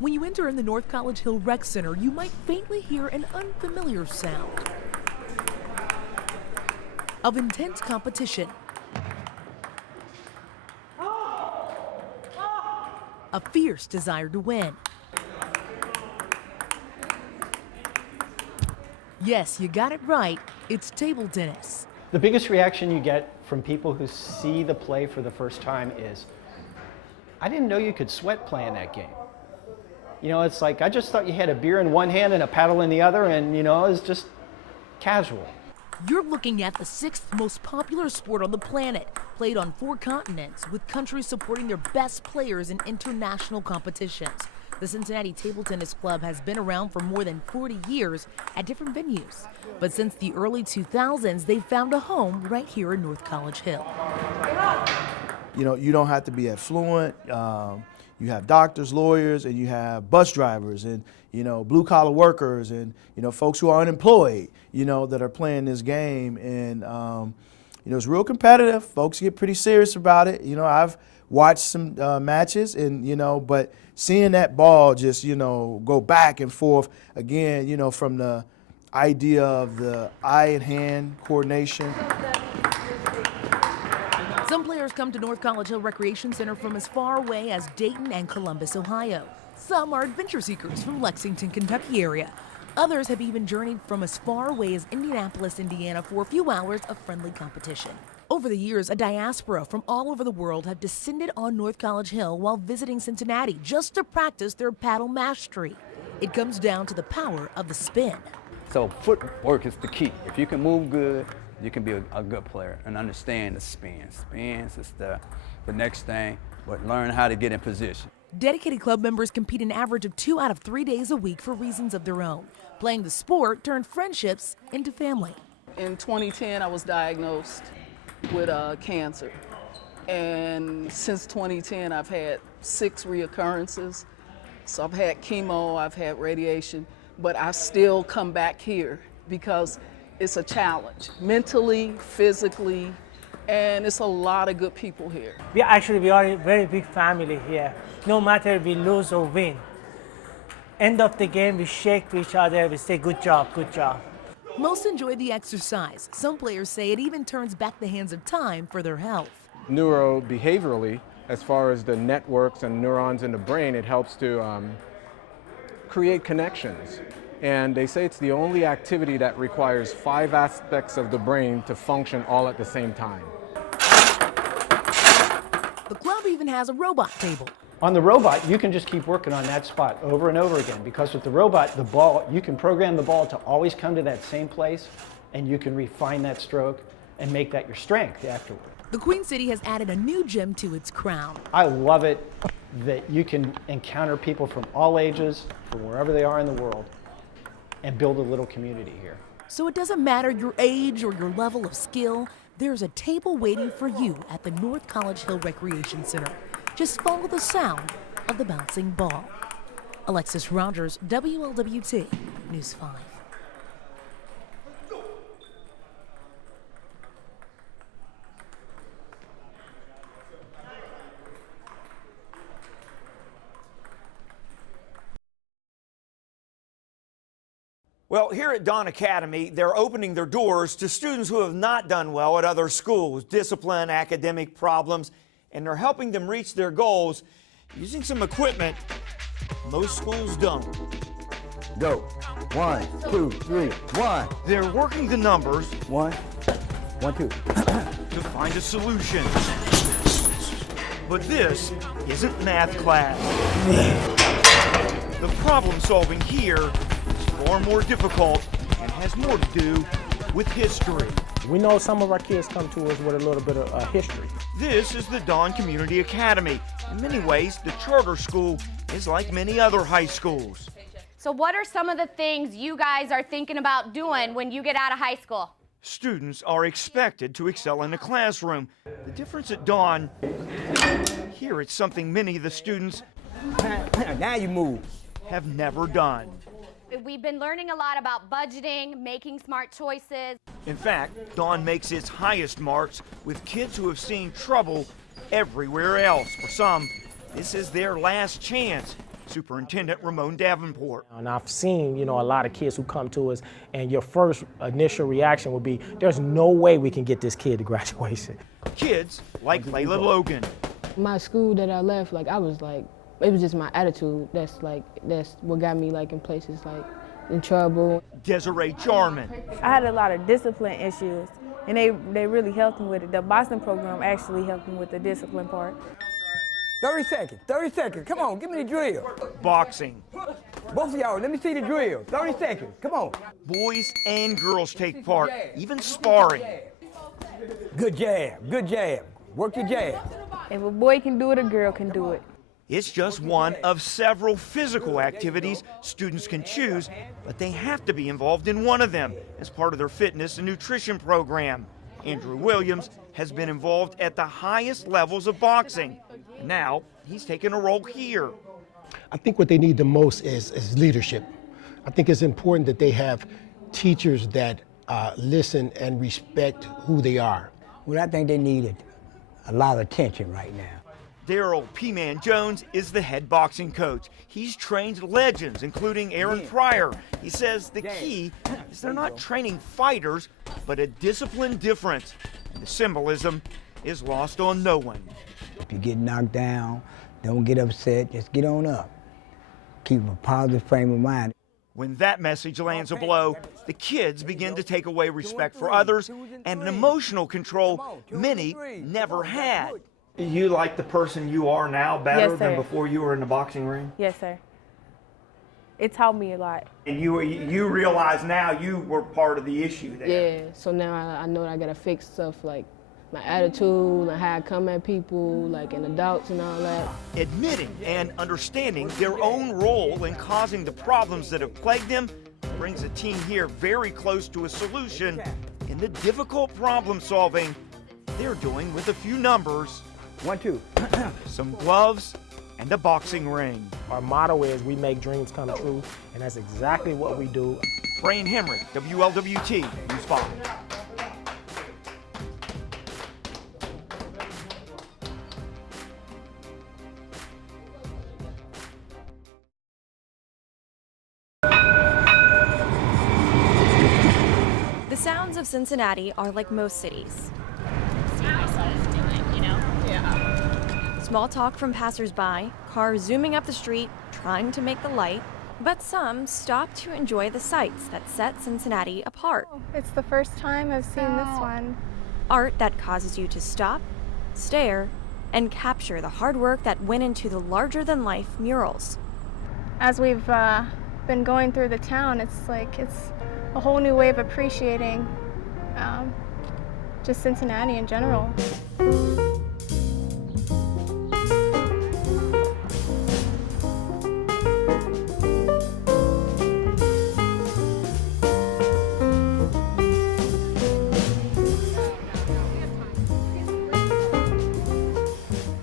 When you enter in the North College Hill Rec Center, you might faintly hear an unfamiliar sound of intense competition. A fierce desire to win. Yes, you got it right. It's table tennis. The biggest reaction you get from people who see the play for the first time is, I didn't know you could sweat playing that game. You know, it's like, I just thought you had a beer in one hand and a paddle in the other, and, you know, it's just casual. You're looking at the 6th most popular sport on the planet, played on 4 continents, with countries supporting their best players in international competitions. The Cincinnati Table Tennis Club has been around for more than 40 years at different venues. But since the early 2000s, they've found a home right here in North College Hill. You know, you don't have to be affluent. You have doctors, lawyers, and you have bus drivers and, you know, blue-collar workers and, you know, folks who are unemployed, you know, that are playing this game. And, you know, it's real competitive. Folks get pretty serious about it. You know, I've watched some matches and, you know, but seeing that ball just, you know, go back and forth again, you know, from the idea of the eye and hand coordination. Some players come to North College Hill Recreation Center from as far away as Dayton and Columbus, Ohio. Some are adventure seekers from Lexington, Kentucky area. Others have even journeyed from as far away as Indianapolis, Indiana for a few hours of friendly competition. Over the years, a diaspora from all over the world have descended on North College Hill while visiting Cincinnati just to practice their paddle mastery. It comes down to the power of the spin. So footwork is the key. If you can move good, you can be a good player and understand the spin. Spins is the next thing, but learn how to get in position. Dedicated club members compete an average of 2 out of 3 days a week for reasons of their own. Playing the sport turned friendships into family. In 2010, I was diagnosed with cancer. And since 2010, I've had 6 reoccurrences. So I've had chemo, I've had radiation, but I still come back here because it's a challenge, mentally, physically, and it's a lot of good people here. We are a very big family here. No matter we lose or win. End of the game, we shake each other, we say, good job, good job. Most enjoy the exercise. Some players say it even turns back the hands of time for their health. Neurobehaviorally, as far as the networks and neurons in the brain, it helps to create connections. And they say it's the only activity that requires 5 aspects of the brain to function all at the same time. The club even has a robot table. On the robot, you can just keep working on that spot over and over again, because with the robot, the ball, you can program the ball to always come to that same place, and you can refine that stroke and make that your strength afterward. The Queen City has added a new gem to its crown. I love it that you can encounter people from all ages, from wherever they are in the world, and build a little community here. So it doesn't matter your age or your level of skill, there's a table waiting for you at the North College Hill Recreation Center. Just follow the sound of the bouncing ball. Alexis Rogers, WLWT News 5. Well, here at Dawn Academy, they're opening their doors to students who have not done well at other schools, discipline, academic problems, and they're helping them reach their goals using some equipment most schools don't. Go. 1, 2, 3, 1. They're working the numbers 1, 1, 2. to find a solution. But this isn't math class. The problem solving here is far more difficult and has more to do with history. We know some of our kids come to us with a little bit of history. This is the Dawn Community Academy. In many ways, the charter school is like many other high schools. So what are some of the things you guys are thinking about doing when you get out of high school? Students are expected to excel in the classroom. The difference at Dawn, here it's something many of the students Now you move. have never done. We've been learning a lot about budgeting, making smart choices. In fact, Dawn makes its highest marks with kids who have seen trouble everywhere else. For some, this is their last chance Superintendent Ramon Davenport. And I've seen, a lot of kids who come to us, and your first initial reaction would be, there's no way we can get this kid to graduation. Kids like Layla Logan. My school that I left, it was just my attitude. That's what got me in places in trouble. Desiree Jarman. I had a lot of discipline issues, and they really helped me with it. The Boston program actually helped me with the discipline part. 30 seconds, come on, give me the drill. Boxing. Both of y'all, let me see the drill. 30 seconds, come on. Boys and girls take part, even sparring. Good jab, work your jab. If a boy can do it, a girl can do it. It's just one of several physical activities students can choose, but they have to be involved in one of them as part of their fitness and nutrition program. Andrew Williams has been involved at the highest levels of boxing. Now he's taken a role here. I think what they need the most is leadership. I think it's important that they have teachers that listen and respect who they are. Well, I think they needed a lot of attention right now. Daryl P-Man Jones is the head boxing coach. He's trained legends, including Aaron Pryor. He says the key is they're not training fighters, but a discipline difference. And the symbolism is lost on no one. If you get knocked down, don't get upset, just get on up. Keep a positive frame of mind. When that message lands a blow, the kids begin to take away respect for others and an emotional control many never had. You like the person you are now better Yes, than sir. before you were in the boxing ring? Yes, sir. It taught me a lot. And you realize now you were part of the issue there. Yeah, so now I know I gotta fix stuff like my attitude, and how I come at people, in adults and all that. Admitting and understanding their own role in causing the problems that have plagued them brings the team here very close to a solution in the difficult problem solving they're doing with a few numbers, 1, 2. some gloves, and a boxing ring. Our motto is we make dreams come true, and that's exactly what we do. Brian Henry, WLWT News 5. The sounds of Cincinnati are like most cities. Small talk from passersby, cars zooming up the street, trying to make the light, but some stop to enjoy the sights that set Cincinnati apart. It's the first time I've seen this one. Art that causes you to stop, stare, and capture the hard work that went into the larger-than-life murals. As we've been going through the town, it's a whole new way of appreciating just Cincinnati in general.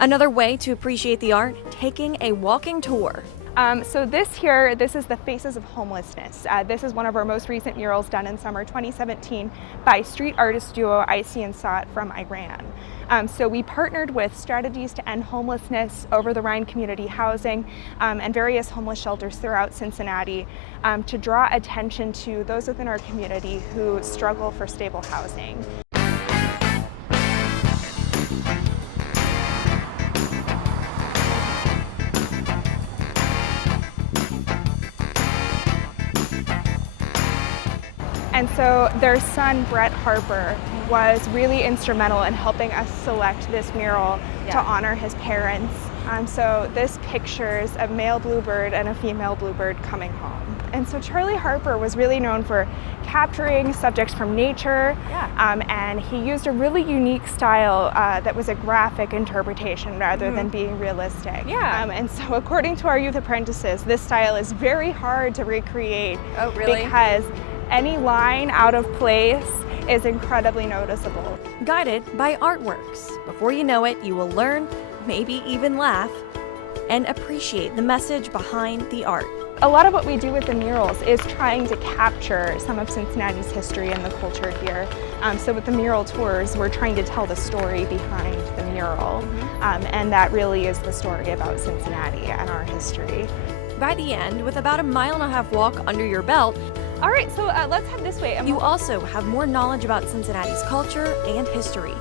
Another way to appreciate the art, taking a walking tour. So this is the Faces of Homelessness. This is one of our most recent murals done in summer 2017 by street artist duo Icy and Sot from Iran. So we partnered with Strategies to End Homelessness, Over the Rhine Community Housing, and various homeless shelters throughout Cincinnati to draw attention to those within our community who struggle for stable housing. And so their son, Brett Harper, was really instrumental in helping us select this mural to honor his parents. So this pictures a male bluebird and a female bluebird coming home. And so Charlie Harper was really known for capturing subjects from nature, and he used a really unique style that was a graphic interpretation rather than being realistic. And so according to our youth apprentices, this style is very hard to recreate. Oh, really? Because any line out of place is incredibly noticeable. Guided by artworks. Before you know it, you will learn, maybe even laugh, and appreciate the message behind the art. A lot of what we do with the murals is trying to capture some of Cincinnati's history and the culture here. So with the mural tours, we're trying to tell the story behind the mural, and that really is the story about Cincinnati and our history. By the end, with about a 1.5 mile walk under your belt, all right, so let's head this way. You also have more knowledge about Cincinnati's culture and history.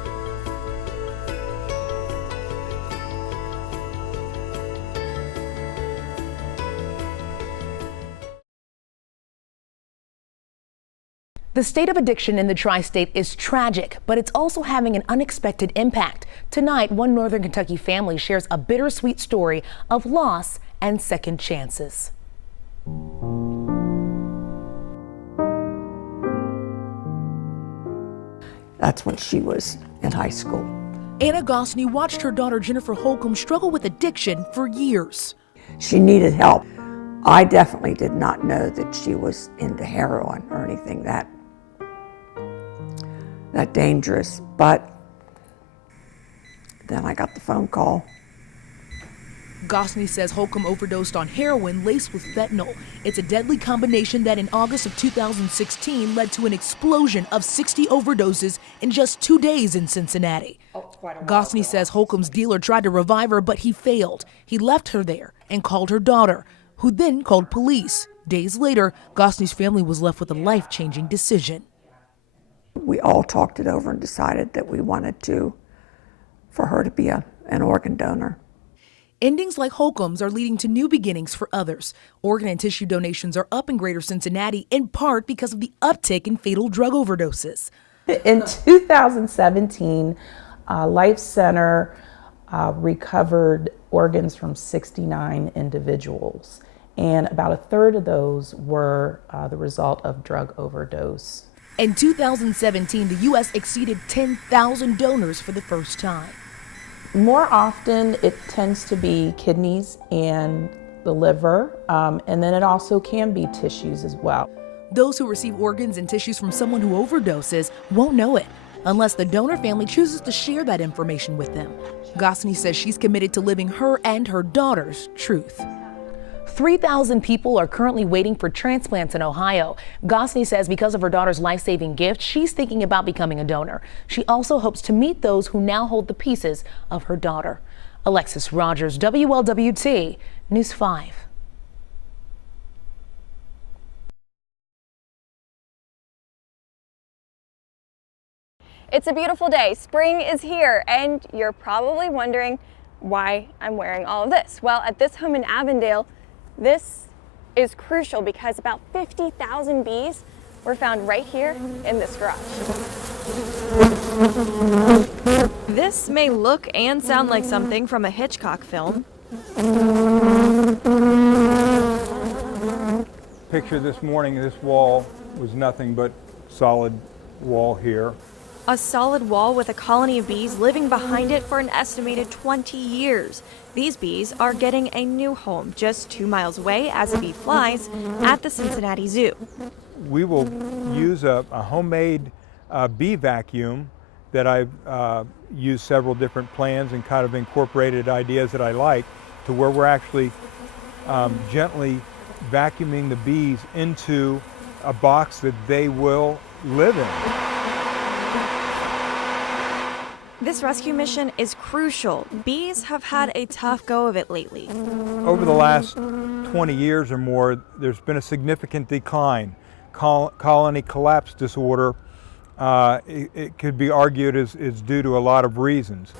The state of addiction in the tri-state is tragic, but it's also having an unexpected impact. Tonight, one Northern Kentucky family shares a bittersweet story of loss and second chances. That's when she was in high school. Anna Gosney watched her daughter Jennifer Holcomb struggle with addiction for years. She needed help. I definitely did not know that she was into heroin or anything that dangerous, but then I got the phone call. Gosney says Holcomb overdosed on heroin laced with fentanyl. It's a deadly combination that in August of 2016 led to an explosion of 60 overdoses in just 2 days in Cincinnati. Gosney says Holcomb's dealer tried to revive her, but he failed. He left her there and called her daughter, who then called police. Days later, Gosney's family was left with a life-changing decision. We all talked it over and decided that we wanted for her to be an organ donor. Endings like Holcomb's are leading to new beginnings for others. Organ and tissue donations are up in Greater Cincinnati, in part because of the uptick in fatal drug overdoses. In 2017, Life Center recovered organs from 69 individuals, and about a third of those were the result of drug overdose. In 2017, the U.S. exceeded 10,000 donors for the first time. More often, it tends to be kidneys and the liver, and then it also can be tissues as well. Those who receive organs and tissues from someone who overdoses won't know it unless the donor family chooses to share that information with them. Gosney says she's committed to living her and her daughter's truth. 3,000 people are currently waiting for transplants in Ohio. Gosney says because of her daughter's life-saving gift, she's thinking about becoming a donor. She also hopes to meet those who now hold the pieces of her daughter. Alexis Rogers, WLWT, News 5. It's a beautiful day. Spring is here, and you're probably wondering why I'm wearing all of this. Well, at this home in Avondale, this is crucial because about 50,000 bees were found right here in this garage. This may look and sound like something from a Hitchcock film. Picture this morning, this wall was nothing but solid wall here. A solid wall with a colony of bees living behind it for an estimated 20 years. These bees are getting a new home just 2 miles away as a bee flies at the Cincinnati Zoo. We will use a homemade bee vacuum that I've used several different plans and kind of incorporated ideas that I like to where we're actually gently vacuuming the bees into a box that they will live in. This rescue mission is crucial. Bees have had a tough go of it lately. Over the last 20 years or more, there's been a significant decline. Colony collapse disorder, it could be argued is due to a lot of reasons.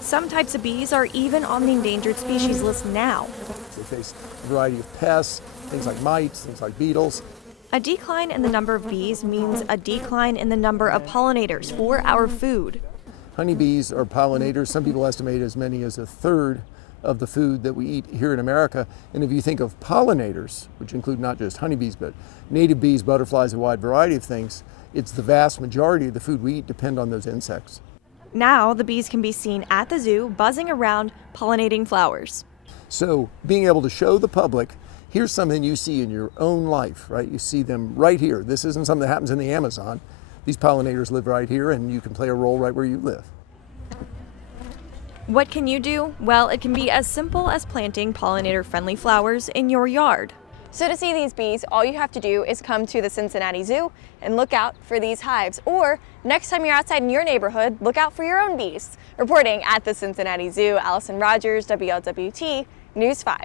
Some types of bees are even on the endangered species list now. They face a variety of pests, things like mites, things like beetles. A decline in the number of bees means a decline in the number of pollinators for our food. Honeybees are pollinators. Some people estimate as many as a third of the food that we eat here in America. And if you think of pollinators, which include not just honeybees, but native bees, butterflies, a wide variety of things, it's the vast majority of the food we eat depend on those insects. Now the bees can be seen at the zoo buzzing around pollinating flowers. So being able to show the public, here's something you see in your own life, right? You see them right here. This isn't something that happens in the Amazon. These pollinators live right here, and you can play a role right where you live. What can you do? Well, it can be as simple as planting pollinator-friendly flowers in your yard. So to see these bees, all you have to do is come to the Cincinnati Zoo and look out for these hives. Or next time you're outside in your neighborhood, look out for your own bees. Reporting at the Cincinnati Zoo, Allison Rogers, WLWT News 5.